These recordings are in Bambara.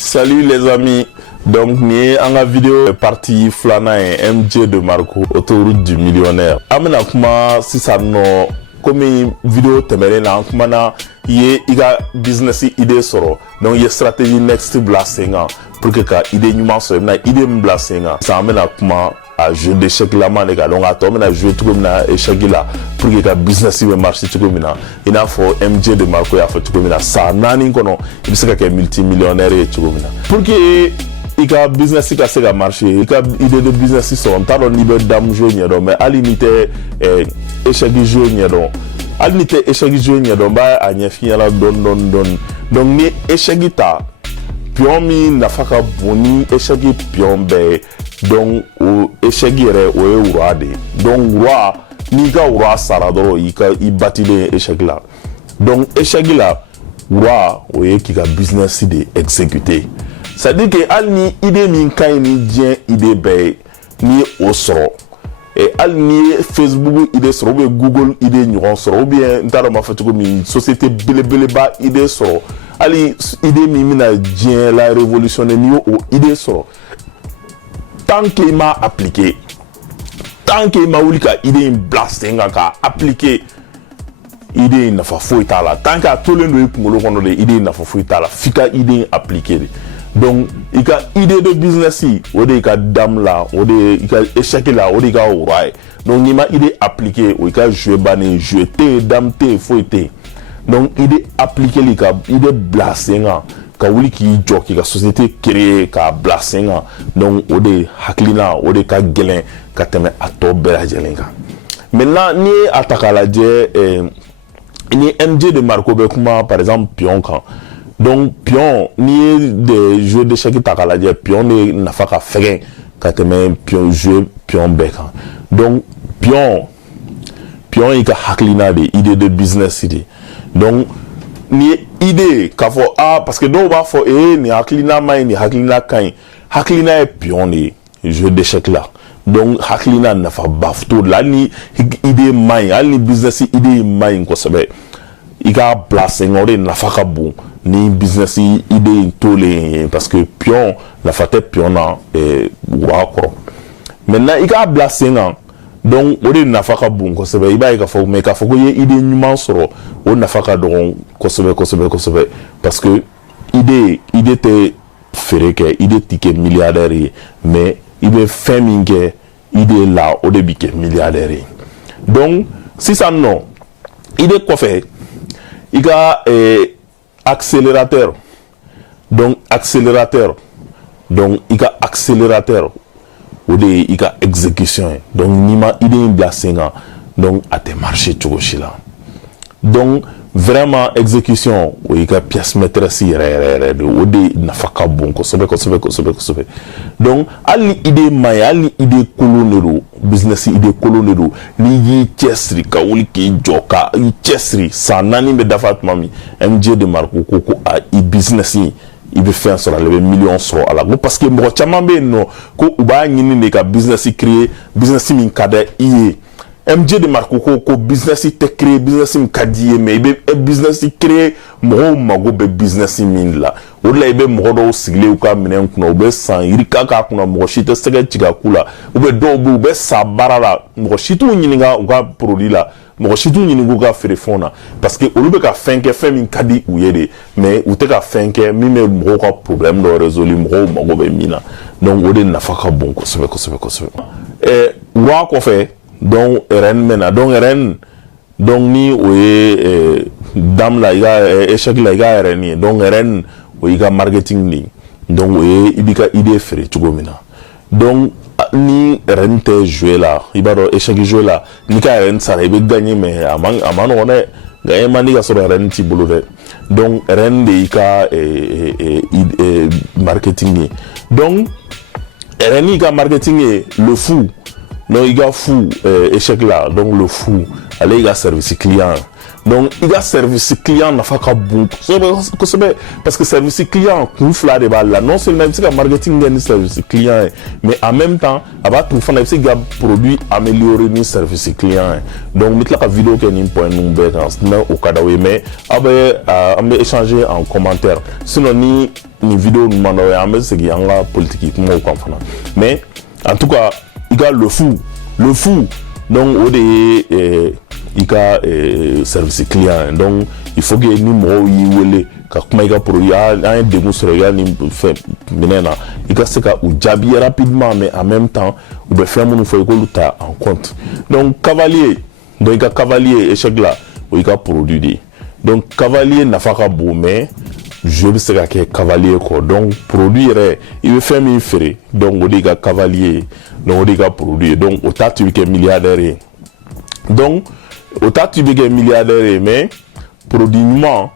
Salut les amis, donc ni an ka vidéo partie filanan ye MJ de Marco autoroute du millionnaire. An bena kuma sisan nɔ komi vidéo tɛmɛnen na an kumana ye i ka business idée sɔrɔ, donc ye stratégie next bila sen kan pour que ka idée ɲuman sɔrɔ, i bena idée min bila sen kan. Sisan an bena kuma a jeu d'échec lama de kan, donc a tɔ bena jouer cogo min na échec la pour que ka business bɛ marcher cogo min na, i n'a fɔ MJ de Marco y'a fɔ cogo min na. San 4 kɔnɔ i bɛ se ka kɛ multimillionnaire ye cogo min na. Pour que i ka business ka se ka marcher, i ka idée de business sɔrɔ, n t'a dɔn n'i bɛ dame jeu ɲɛdɔn, mais hali n'i tɛ échec jeu ɲɛdɔn, hali n'i tɛ échec jeu ɲɛdɔn, n b'a a ɲɛf'i ɲɛna dɔɔni. Donc ni échec ta pion min nafa ka bon ni échec pion bɛɛ ye, donc o échec yɛrɛ o ye roi de ye. Donc roi n'i ka roi sara dɔrɔn i batilen échec la. Donc échec la roi o ye k'i ka business de exécuter. C'est à dire que hali ni idée min ka ɲi ni diɲɛ idée bɛɛ ye n'i ye o sɔrɔ, hali n'i ye Facebook idée sɔrɔ ou bien Google idée ɲɔgɔn sɔrɔ ou bien n t'a dɔn n b'a fɔ cogo min société belebeleba idée sɔrɔ, hali idée min bɛna diɲɛ la révolutionner n'i y'o idée sɔrɔ, tant qu'il m'a appliqué, tant qu'il m'a wuli ka idée in bila sen kan k'a appliquer, idée in nafa foyi t'a la. Tant qu'a tolen do i kunkolo kɔnɔ de, idée in nafa foyi t'a la, f'i ka idée in appliquer de. Donc i ka idée de business o de i ka dame la, o de i ka échec la, o de i ka roi ye. Donc n'i ma idée appliquer o i ka jouer bannen, jouer te dame te foyi te. Donc idée appliquer li ka idée bila sen kan ka wuli k'i jɔ k'i ka société créer k'a bila sen kan, donc o de hakilina o de ka gɛlɛn ka tɛmɛ a tɔ bɛɛ lajɛlen kan. Maintenant n'i ye a ta k'a lajɛ ni MJ de Marco bɛ kuma par exemple pion kan, donc pion n'i ye des jeux d'échecs ta k'a lajɛ, pion de nafa ka fɛgɛn ka tɛmɛ pion jeu pion bɛɛ kan. Donc pion i ka hakilina de, idée de business de. Donc ni ye idée k'a fɔ parce que dɔw b'a fɔ ni hakilina man ɲi ni hakilina ka ɲi. Hakilina ye pion de ye jeu d'échecs la. Donc hakilina nafa ba t'o la, hali ni idée man ɲi, hali ni business idée man ɲi kosɛbɛ, i k'a bila sen kan o de nafa ka bon ni business idée in tolen ye, parce que pion nafa tɛ pion na roi kɔrɔ. Maintenant i k'a bila sen kan, donc o de nafa ka bon kosɛbɛ. I b'a ye k'a fɔ mais k'a fɔ ko i ye idée ɲuman sɔrɔ, o nafa ka dɔgɔ kosɛbɛ, parce que idée tɛ feere kɛ, idée tɛ kɛ milliardaire ye, mais i bɛ fɛn min kɛ idée la o de bi kɛ milliardaire ye. Donc sisan nɔ idée kɔfɛ i ka accélérateur, donc i ka accélérateur o de ye i ka exécution ye. Donc n'i ma idée in bila sen kan, donc a tɛ marcher cogo si la. Donc vraiment exécution o y'i ka pièce maîtresse yɛrɛ de, o de nafa ka bon kosɛbɛ. Donc hali ni idée man ɲi, hali ni idée kolon de don, business idée kolon de don, n'i y'i cɛsiri ka wuli k'i jɔ ka i cɛsiri, san 4 bɛ dafa tuma min MJ de Marco ko i business in i bɛ fɛn sɔrɔ a la, i bɛ miliyɔn sɔrɔ a la. Ko parce que mɔgɔ caman bɛ yen nɔ ko u b'a ɲini de ka business créer, business min ka d'a i ye. MJ de Marco ko business tɛ créer, business min ka di ye, mais i bɛ business créer mɔgɔw mago bɛ business min la. O de la i bɛ mɔgɔ dɔw sigilen u ka minɛn kunna, u bɛ san yirika k'a kunna, mɔgɔ si tɛ sɛgɛ tigɛ a ku la, ou bien dɔw bɛ u bɛ sa baara la, mɔgɔ si t'u ɲininka u ka produit la, mɔgɔ si t'u ɲininka u ka feerefɛnw na, parce que olu bɛ ka fɛn kɛ fɛn min ka di u ye de, mais u tɛ ka fɛn kɛ min bɛ mɔgɔw ka problème dɔ résoudre, mɔgɔw mago bɛ min na. Donc o de nafa ka bon kosɛbɛ. Roi kɔfɛ, donc RN mena, donc RN, donc ni o ye dame la, i ka échec la i ka RN ye, donc RN o y'i ka marketing ni, donc o ye i b'i ka idée feere cogo min na. Donc ni RN tɛ jouer la, i b'a dɔn échec jouer la, n'i ka RN sara i bɛ gagner, mais a ma nɔgɔn dɛ, gagner man di ka sɔrɔ RN t'i bolo dɛ. Donc RN de y'i ka marketing ye. Donc RN y'i ka marketing ye, le fou. Donc il y a fou échec là, donc le fou, allez il y a service client. donc il y a service client n'a pas qu'à bon parce que service client kun fila de b'a la non seulement il y a marketing ni service client mais en même temps il va trouver fana il y a produit amélioré ni service client donc mettre la vidéo que ni point nous dans au cas où mais on va échanger en commentaire sinon ni vidéo nous mando ya mais c'est qu'il en politique mo ko fana mais en tout cas il y a le fou donc au de il y a service client donc il faut que ni mo yi wele ka kuma il y a produit un démo sur le ni fait menena il y a ce cas ou jabi rapidement mais en même temps ou be faire mon faut que luta en compte donc cavalier donc il y a cavalier échec là ou il y a produit donc cavalier n'a pas beau mais je veux dire que cavalier quoi donc produit il veut faire mi ferré donc on dit que cavalier donc on dit que produit donc au tas tu es milliardaire donc au tas tu es milliardaire mais produit moi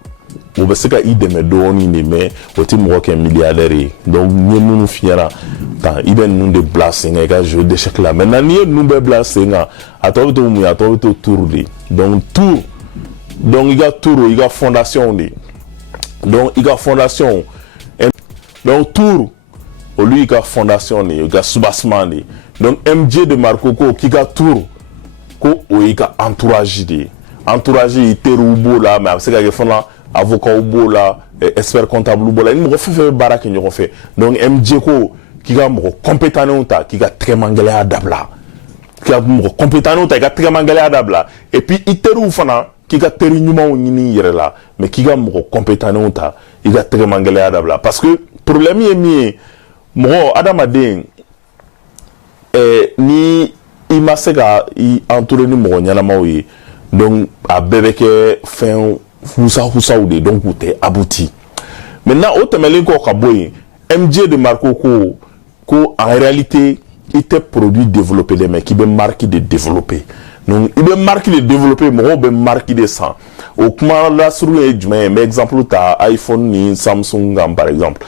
on veut dire qu'il demeure donné mais au tu moi qu'un milliardaire donc nous finira tant il ben nous de blaser nga je d'échec là maintenant nous be blaser nga à toi tour donc tour donc il y a tour il y a fondation donc il y a fondation donc tour au lui il y a fondation il y a soubassement donc MJ de Marcoco qui a tour ko il y a entourage il terubo là mais c'est que font là avocat au là expert comptable au là il me fait baraque il fait donc MJ ko qui a compétent qui a très mangalé à dabla qui a compétent qui a très mangalé à dabla et puis il teru fana qui a teri nyuma ni yere là mais qui a compétent il a très mangalé à dabla parce que problème est mis mo adamaden ni il m'a sega il entouré ni mo nyana oui donc a bébé fin husa ou de donc t'es abouti maintenant au temele ko kaboy MJ de Marcoco ko en réalité il était produit développé des mecs qui be marqué de développer donc il be marqué de développer mo be marqué de ça au comment la sur mais exemple ta iPhone ni Samsung par exemple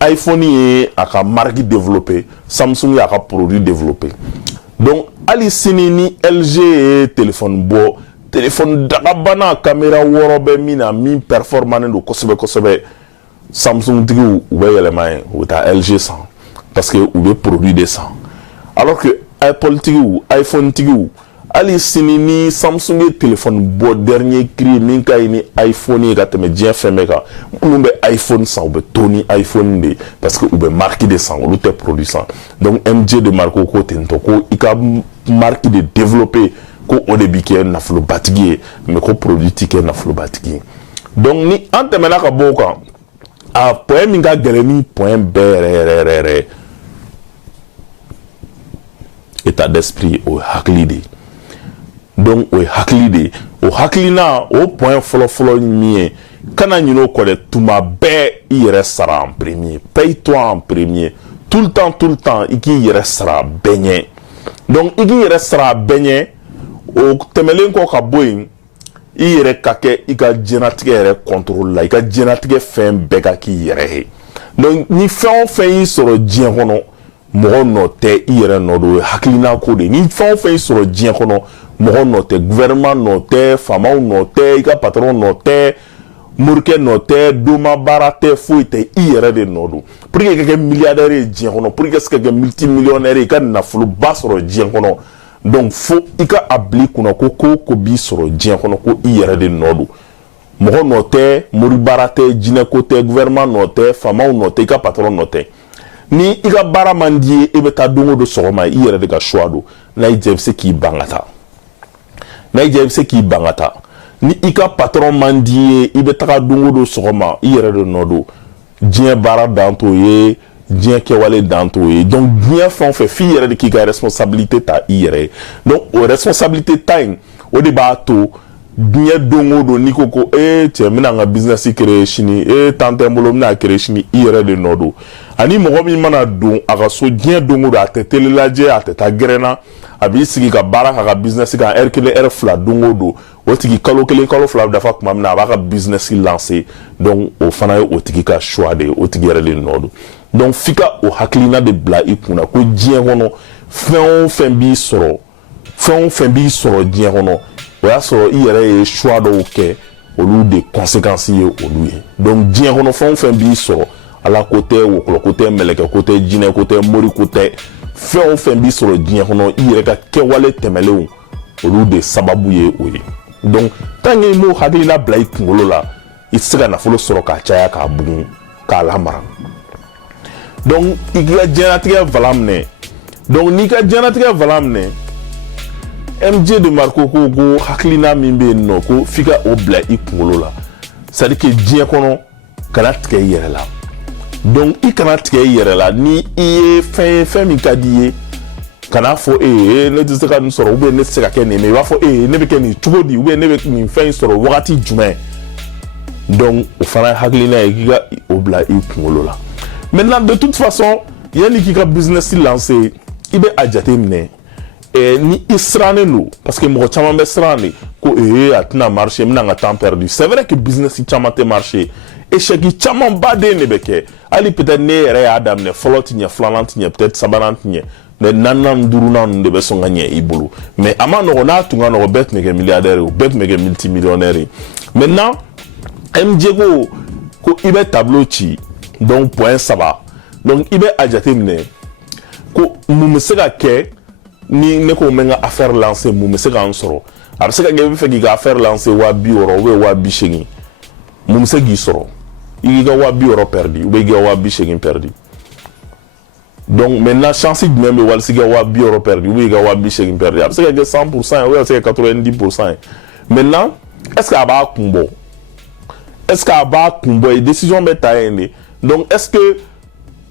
iPhone est à marque développé Samsung est à produit développé donc alisini ni LG téléphone beau téléphone dagabana caméra worobe mina min performant do kosebe Samsung tigi ou élément ou ta LG 100 parce que ou be produit des 100 alors que Apple tigi ou iPhone tigi ou alisini ni Samsung est téléphone beau dernier cri min kay ni iPhone est gateme bien fait mega ou be iPhone 100 ou be Tony iPhone de parce que ou be marque des 100 ou te produit 100 donc MJ de Marcoco tentoko il a marque de développer ko o début qui est na flou batigué mais ko produit ticket na flou batigué donc ni antemena ka boka a point minga galemi point berere état d'esprit au haklide donc au haklina au point follow mie kana nyino ko de tuma be il restera en premier paye-toi en premier tout le temps il restera baigné donc il restera baigné au temelen ko ka boyin i yere ka ke i ka jenatige yere contrôle la i ka jenatige fen be ka ki yere donc ni fen yi soro dien kono mo no te i yere no do hakilina ko de ni fen yi soro dien kono mo no te gouvernement no te fama no te i ka patron no te murke no te doma barate fuite i yere de no do pour que milliardaire dien kono pour que multimillionnaire ka na fulu ba soro dien kono donc faut ika abli kuna ko bi soro dien kono ko iyere de nodu mo note muri barate jine côté gouvernement note fama note ika patron note ni ika bara mandie e beta dongo do soroma iyere de ga choado na ijebse ki bangata ni ika patron mandie e beta dongo do soroma iyere de nodu dien bara danto ye bien que wale danto et donc bien fait fille de qui a responsabilité ta ire donc responsabilité time au débat to bien dongo do nikoko tu mena nga business créer chini tante mbolo na créer chini ire de nodo ani mo mi mana don aga so bien dongo do atete laje ateta grena abi sigi ka baraka ka business ka erkele fla dongo do o tigi kalo fla da fa kuma na ba ka business lancé donc au fana o tigi ka choix de o tigi ire de nodo donc fika o haklina de bla ikuna ko dien hono fen bi soro dien hono o y'a sɔrɔ i yɛrɛ ye choix dɔw kɛ olu de conséquences ye olu ye donc diɲɛ kɔnɔ fɛn o fɛn b'i sɔrɔ ala ko tɛ wɔkulɔ ko tɛ mɛlɛkɛ ko tɛ jinɛ ko tɛ mori ko tɛ fɛn o fɛn b'i sɔrɔ diɲɛ kɔnɔ i yɛrɛ ka kɛwale tɛmɛlenw olu de sababu ye o ye donc tant que i m'o hakilina bila i kunkolo la i tɛ se ka nafolo sɔrɔ k'a caya k'a bugun k'a lamara donc i k'i ka diɲɛlatigɛ valan minɛ donc n'i ka diɲɛlatigɛ valan minɛ MJ de Marco ko hakilina min bɛ yen nɔ ko f'i ka o bila i kunkolo la c'est à dire que diɲɛ kɔnɔ kana tigɛ i yɛrɛ la donc i kana tigɛ i yɛrɛ la ni i ye fɛn min ka di i ye kana fɔ ne tɛ se ka nin sɔrɔ ou bien ne tɛ se ka kɛ nin mais i b'a fɔ ne bɛ kɛ nin cogo di ou bien ne bɛ nin fɛn in sɔrɔ wagati jumɛn donc o fana ye hakilina ye k'i ka o bila i kunkolo la maintenant de toute façon yanni k'i ka business lancer i bɛ a jate minɛ ni i sirannen don parce que mɔgɔ caman bɛ siran de ko a tɛna marcher n bɛna n ka temps perdu c'est vrai que business caman tɛ marcher échec caman baden de bɛ kɛ hali peut-être ne yɛrɛ y'a daminɛ fɔlɔ ti ɲɛ filanan ti ɲɛ peut-être sabanan ti ɲɛ mais naaninan duurunan ninnu de bɛ sɔn ka ɲɛ i bolo mais a ma nɔgɔn n'a tun ka nɔgɔn bɛɛ tun bɛ kɛ milliardaire ye o bɛɛ tun bɛ kɛ multimillionnaire ye maintenant MJ ko i bɛ tableau ci donc point 3 donc i bɛ a jate minɛ ko mun bɛ se ka kɛ ni ne ko n bɛ n ka affaire lancer mun bɛ se k'an sɔrɔ a bɛ se ka kɛ i bɛ fɛ k'i ka affaire lancer 260 ou bien 280 mun bɛ se k'i sɔrɔ i k'i ka 260 perdu ou bien i k'i ka 280 perdu donc maintenant chance jumɛn bɛ walisa i ka 260 perdu ou bien i ka 280 perdu a bɛ se ka kɛ 100% ou bien a bɛ se ka kɛ 90% maintenant est-ce que a b'a kun bɔ est-ce que a b'a kun bɔ décision bɛ ta yen de donc est-ce que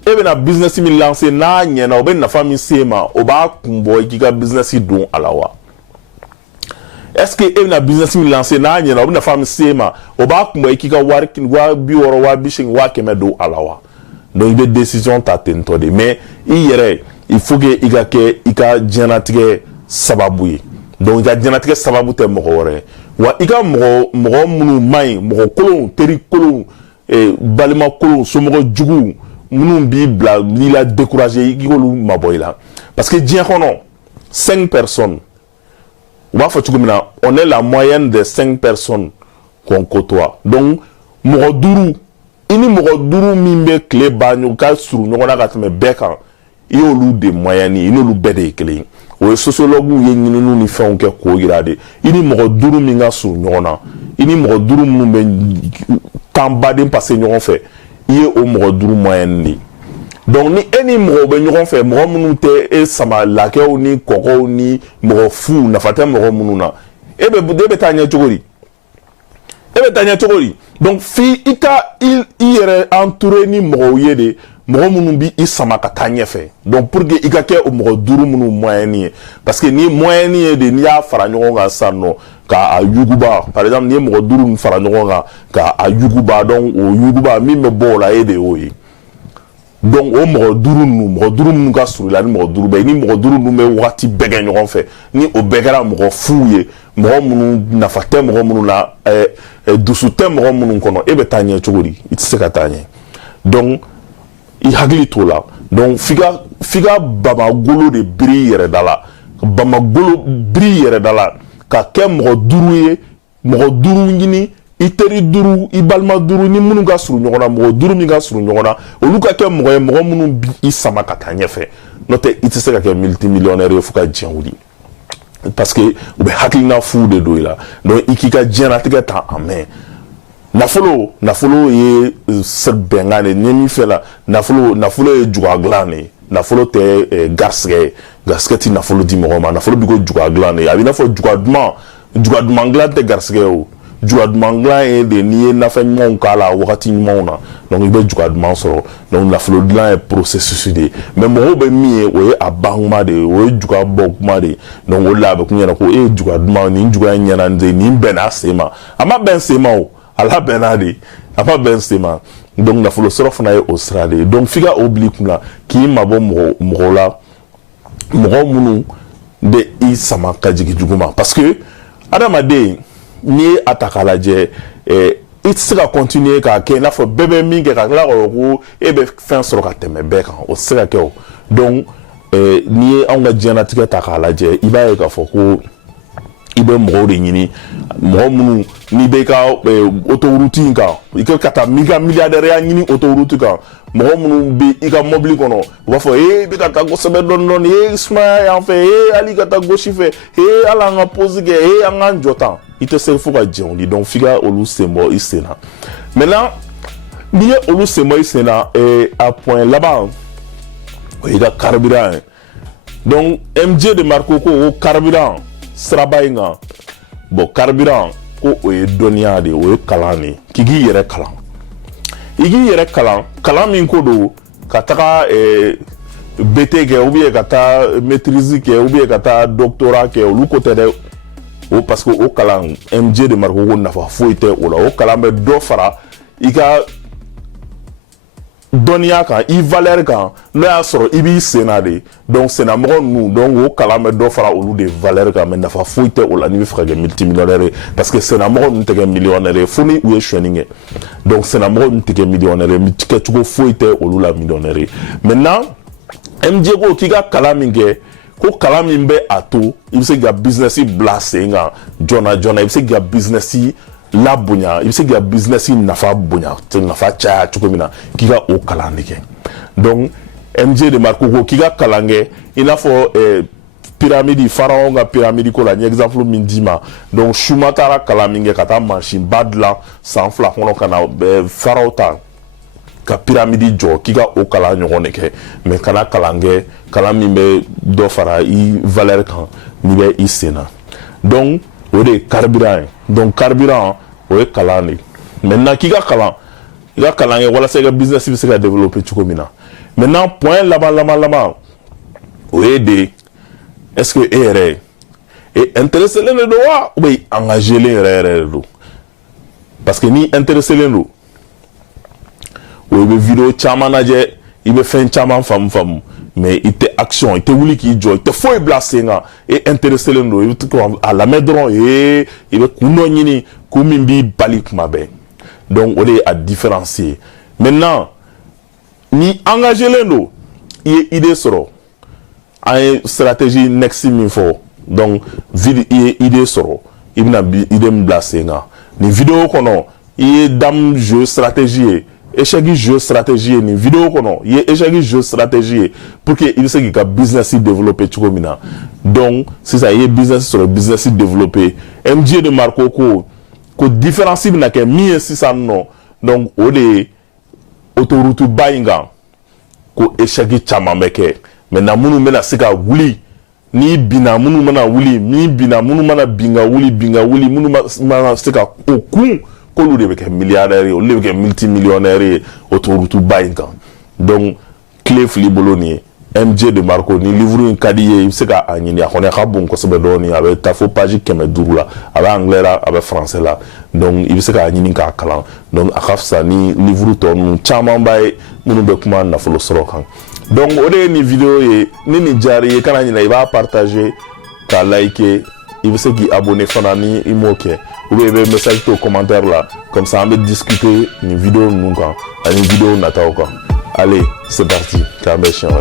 e bɛna business min lancer n'a ɲɛna o bɛ nafa min se ma o b'a kun bɔ i k'i ka business don a la wa est-ce que e bɛna business min lancer n'a ɲɛna o bɛ nafa min se ma o b'a kun bɔ i k'i ka wari 260 280 don a la wa donc i bɛ décision ta ten tɔ de mais i yɛrɛ il faut que i ka kɛ i ka diɲɛlatigɛ sababu ye donc i ka diɲɛlatigɛ sababu tɛ mɔgɔ wɛrɛ wa i ka mɔgɔ minnu man ɲi mɔgɔ kolonw teri kolonw balima kolonw somɔgɔ juguw minnu b'i bila n'i la décourager i k'olu mabɔ i la parce que diɲɛ kɔnɔ 5 personnes u b'a fɔ cogo min na on est la moyenne des 5 personnes qu'on côtoie donc mɔgɔ duuru i ni mɔgɔ duuru min bɛ tile ban ɲɔgɔn ka surun ɲɔgɔn na ka tɛmɛ bɛɛ kan i y'olu de moyenne ye i n'olu bɛɛ de ye kelen ye o ye sociologues ye ɲininiw ni fɛnw kɛ k'o yira de i ni mɔgɔ duuru min ka surun ɲɔgɔn na i ni mɔgɔ duuru minnu bɛ temps baden passer ɲɔgɔn fɛ i ye o mɔgɔ duuru moyenne de donc ni e ni mɔgɔw bɛ ɲɔgɔn fɛ mɔgɔ minnu tɛ e sama lakɛw ni kɔkɔw ni mɔgɔ fu nafa tɛ mɔgɔ minnu na e bɛ taa ɲɛ cogo di e bɛ taa ɲɛ cogo di donc fi i ka i yɛrɛ entouré ni mɔgɔw ye de mɔgɔ minnu bi i sama ka taa ɲɛfɛ donc pour que i ka kɛ o mɔgɔ duuru minnu moyenne ye parce que ni moyenne ye de n'i y'a fara ɲɔgɔn kan sisan nɔ k'a yuguba par exemple n'i ye mɔgɔ duuru fara ɲɔgɔn kan k'a yuguba donc o yuguba min bɛ bɔ o la e de y'o ye donc o mɔgɔ duuru minnu ka surun i la ni mɔgɔ duuru bɛɛ ni mɔgɔ duuru ninnu bɛ wagati bɛɛ kɛ ɲɔgɔn fɛ ni o bɛɛ kɛra mɔgɔ fuw ye mɔgɔ minnu nafa tɛ mɔgɔ minnu na dusu tɛ mɔgɔ minnu kɔnɔ e bɛ taa ɲɛ cogo di i tɛ se ka taa ɲɛ donc i hakili t'o la donc f'i ka bamagolo de biri i yɛrɛ da la bamagolo biri i yɛrɛ da la ka kɛ mɔgɔ duuru ye mɔgɔ duuru ɲini i teri duuru i balima duuru ni minnu ka surun ɲɔgɔn na mɔgɔ duuru min ka surun ɲɔgɔn na olu ka kɛ mɔgɔ ye mɔgɔ minnu bi i sama ka taa ɲɛfɛ n'o tɛ i tɛ se ka kɛ multimillionnaire ye fo ka diɲɛ wuli parce que u bɛ hakilina fu de don i la donc i k'i ka diɲɛlatigɛ ta en main nafolo ye bɛnkan de ni min fɛ la nafolo ye juga dilan de ye nafolo tɛ garisɛgɛ tɛ nafolo di mɔgɔ ma nafolo bi ko juga dilan de ye a b'i n'a fɔ juga duman dilan tɛ garisɛgɛ ye o juga duman dilan ye de n'i ye nafɛn ɲumanw k'a la wagati ɲumanw na donc i bɛ juga duman sɔrɔ donc nafolo dilan ye processus de ye mais mɔgɔw bɛ min ye o ye a ban kuma de ye o ye juga bɔ kuma de ye donc o de la a bɛ kun ɲɛna ko e ye juga duman nin juga in ɲɛna nin bɛnna sen ma a ma bɛn sen ma o a labɛnna de a ma bɛn sen ma donc nafolo sɔrɔ fana ye o sira de ye donc f'i ka o bila i kun na k'i mabɔ mɔgɔw la mɔgɔ minnu bɛ i sama ka jigin jugu ma parce que adamaden n'i ye a ta k'a lajɛ i tɛ se ka continuer k'a kɛ i n'a fɔ bɛɛ bɛ min kɛ ka tila k'a fɔ ko e bɛ fɛn sɔrɔ ka tɛmɛ bɛɛ kan o tɛ se ka kɛ o donc n'i ye anw ka diɲɛlatigɛ ta k'a lajɛ i b'a ye k'a fɔ ko i bɛ mɔgɔw de ɲini mɔgɔ minnu n'i bɛ ka autoroute in kan i ka taa milliardaire ya ɲini autoroute kan mɔgɔ minnu bɛ i ka mobili kɔnɔ u b'a fɔ i bɛ ka taa kosɛbɛ dɔɔni dɔɔni sumaya y'an fɛ hali ka taa gauche fɛ hali an ka pause kɛ an k'an jɔ tan i tɛ se fo ka jɛn de donc f'i ka olu sen bɔ i sen na maintenant n'i ye olu sen bɔ i sen na a point laban o y'i ka carburant ye donc MJ de Marco ko o carburant siraba in kan bon carburant ko o ye dɔnniya de o ye kalan de k'i k'i yɛrɛ kalan i k'i yɛrɛ kalan min ko don ka taga BT kɛ ou bien ka taa maîtrise kɛ ou bien ka taa doctorat kɛ olu ko tɛ dɛ o parce que o kalan MJ de Marco ko nafa foyi tɛ o la o kalan bɛ dɔ fara i ka dɔnniya kan i valeur kan n'o y'a sɔrɔ i b'i senna de donc sennamɔgɔ ninnu donc o kalan bɛ dɔ fara olu de valeur kan mais nafa foyi tɛ o la n'i bɛ fɛ ka kɛ multimillionnaire ye parce que sennamɔgɔ ninnu tɛ kɛ millionnaire ye fo ni u ye sonyɛni kɛ donc sennamɔgɔ ninnu tɛ kɛ millionnaire ye kɛcogo foyi tɛ olu la millionnaire ye maintenant MJ ko k'i ka kalan min kɛ ko kalan min bɛ a to i bɛ se k'i ka business bila sen kan joona joona i bɛ se k'i ka business la bonya i bɛ se k'i ka business nafa bonya nafa caya cogo min na k'i ka o kalan de kɛ donc MJ de Marco ko k'i ka kalan kɛ i n'a fɔ pyramide pharaon ka pyramide ko la n ye exemple min d'i ma donc Suma taara kalan min kɛ ka taa mansin ba dilan san 2 kɔnɔ ka na pharaon ta ka pyramide jɔ k'i ka o kalan ɲɔgɔn de kɛ mais kana kalan kɛ kalan min bɛ dɔ fara i valeur kan n'i bɛ i sen na donc o de ye carburant ye donc carburant o ye kalan de maintenant k'i ka kalan i ka kalan kɛ walasa i ka business bɛ se ka développer cogo min na maintenant point laban o ye de est-ce que e yɛrɛ e intéressé len de don wa ou bien engagé len yɛrɛ de don parce que ni intéressé len don o i bɛ vidéo caman lajɛ i bɛ fɛn caman faamu mais i tɛ action i tɛ wuli k'i jɔ i tɛ foyi bila sen kan e intéressé len don i bɛ to a lamɛn dɔrɔn i bɛ kun dɔ ɲini kun min b'i bali kuma bɛɛ donc o de ye a différence ye maintenant ni engagé len don i ye idée sɔrɔ an ye stratégie next min fɔ donc i ye idée sɔrɔ i bɛna idée min bila sen kan nin vidéo kɔnɔ i ye dame jeu stratégie ye échec jeu stratégie ye nin vidéo kɔnɔ i ye échec jeu stratégie ye pour que i bɛ se k'i ka business développer cogo min na donc sisan i ye business sɔrɔ business développer MJ de Marco ko différence bɛna kɛ min ye sisan nɔ donc o de ye autoroute ba in kan ko échec caman bɛ kɛ maintenant minnu bɛna se ka wuli ni binna minnu mana wuli min binna minnu mana bin ka wuli minnu mana se ka o kun k'olu de bɛ kɛ milliardaire ye olu de bɛ kɛ multimillionnaire ye autoroute ba in kan donc clé fili bolo nin ye MJ de Marco ni livre in ka di ye i bɛ se ka a ɲini a kɔni a ka bon kosɛbɛ dɔɔni a bɛ taa fo page 500 la a bɛ anglais la a bɛ français la donc i bɛ se k'a ɲini k'a kalan donc a ka fisa ni livre tɔ ninnu camanba ye minnu bɛ kuma nafolo sɔrɔ kan donc o de ye nin vidéo ye ni nin diyara ye kana ɲinɛ i b'a partager k'a liker i bɛ se k'i abonner fana ni i m'o kɛ ou bien i bɛ message to commentaire la comme ça an bɛ discuter nin vidéo ninnu kan ani vidéo nataw kan allez c'est parti k'an bɛ siɲɛ wɛrɛ